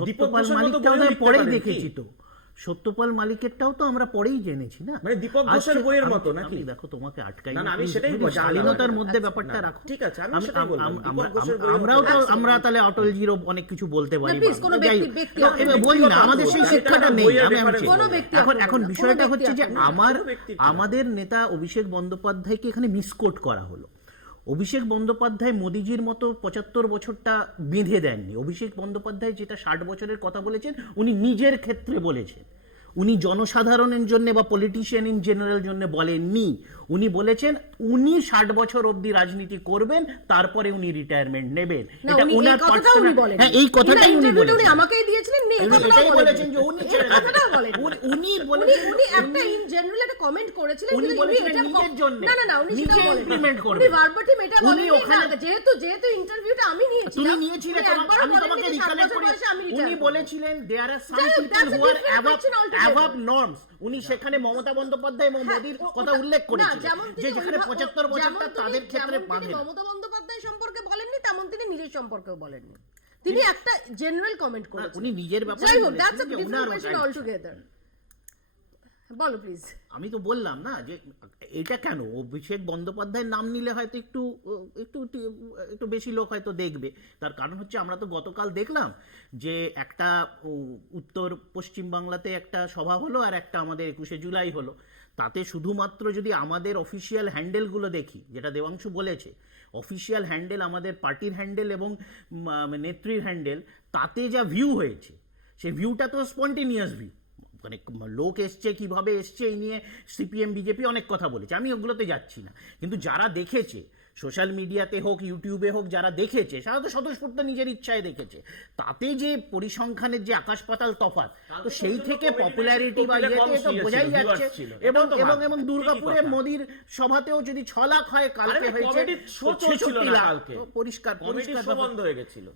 সত্যপাল মালিকটাও পরেই দেখেছি তো, সত্যপাল মালিকেরটাও তো আমরা পরেই জেনেছি না, মানে দীপক ঘোষের বইয়ের মতো নাকি? দেখো তোমাকে আটকাই না, আমি সেটাই শালীনতার মধ্যে ব্যাপারটা রাখো। ঠিক আছে, আমি সেটাই বললাম, দীপক ঘোষের বইয়ের আমরাও তো আমরা তাহলে অটলজিরও অনেক কিছু বলতে পারি, বলি না, আমাদের সেই শিক্ষাটা নেই। এখন বিষয়টা হচ্ছে যে আমাদের নেতা অভিষেক বন্দ্যোপাধ্যায়কে এখানে মিসকোট করা হলো। অভিষেক বন্দ্যোপাধ্যায় মোদিজির মতো ৭৫ বছরটা বেঁধে দেননি। অভিষেক বন্দ্যোপাধ্যায় যেটা ৬০ বছরের কথা বলেছেন, উনি নিজের ক্ষেত্রে বলেছেন, উনি জনসাধারণের জন্য বা পলিটিশিয়ান ইন জেনারেল জন্য বলেননি। উনি বলেছেন উনি ৬০ বছর অবধি রাজনীতি করবেন, তারপরে উনি রিটায়ারমেন্ট নেবেন। এটা ওনার হ্যাঁ, এই কথাটাই উনি বলেছেন, আমাকেই দিয়েছিলেন, এটাই বলেছেন যে উনি উনি বলেছেন, উনি একটা ইন জেনারেল একটা কমেন্ট করেছিলেন, উনি বলেছিলেন নিজের জন্য, না না না, উনি নিজে সেটা ইমপ্লিমেন্ট বলেন, করবেন। উনি ভার্বাটিম এটা উনি বলেন ওখানে না, যেহেতু ইন্টারভিউটা আমি নিয়েছিলাম, তুমি নিয়েছিলে, আমি তোমাকে রিকালেক্ট করি, উনি বলেছিলেন there are some people who are above norms. উনি সেখানে মমতা বন্দ্যোপাধ্যায় এবং মোদির কথা উল্লেখ করেছিলেন, যে যেখানে ৭৫ বছরটা তাদের ক্ষেত্রে বাঁধে। মমতা বন্দ্যোপাধ্যায় সম্পর্কে বলেননি, তেমন তিনি নিজের সম্পর্কেও বলেননি। তিনি একটা জেনারেল কমেন্ট করেছেন, উনি নিজের ব্যাপারে বলেছেন যে ওনার অলটুগেদার। বলো প্লিজ। আমি তো বললাম না যে এটা কেন অভিষেক বন্দ্যোপাধ্যায়ের নাম নিলে হয়তো একটু একটু একটু বেশি লোক হয়তো দেখবে। তার কারণ হচ্ছে আমরা তো গতকাল দেখলাম যে একটা উত্তর পশ্চিম বাংলাতে একটা সভা হলো, আর একটা আমাদের ২১শে জুলাই হলো। তাতে শুধুমাত্র যদি আমাদের অফিসিয়াল হ্যান্ডেলগুলো দেখি, যেটা দেবাংশু বলেছে, অফিসিয়াল হ্যান্ডেল, আমাদের পার্টির হ্যান্ডেল এবং নেত্রীর হ্যান্ডেল, তাতে যা ভিউ হয়েছে, সেই ভিউটা তো স্পন্টেনিয়াস ভিউ। মানে লোক এসছে, কিভাবে এসছে, এই নিয়ে সিপিএম বিজেপি অনেক কথা বলেছে, আমি ওগুলোতে যাচ্ছি না। কিন্তু যারা দেখেছে, সোশ্যাল মিডিয়াতে হোক, ইউটিউবে হোক, যারা দেখেছে, সারা তো স্বতঃস্ফূর্ত নিজের ইচ্ছায় দেখেছে, তাতে যে পরিসংখ্যানের যে আকাশ পাতাল তফাৎ, তো সেই থেকে পপুলারিটি বা ইয়েতে তো বোঝাই যাচ্ছে। এবং দুর্গাপুরে মোদির সভাতেও যদি ৬ লাখ হয়, কালকে হয়েছে ৬৬ লাখ, পরিষ্কার বন্ধ হয়ে গেছিল।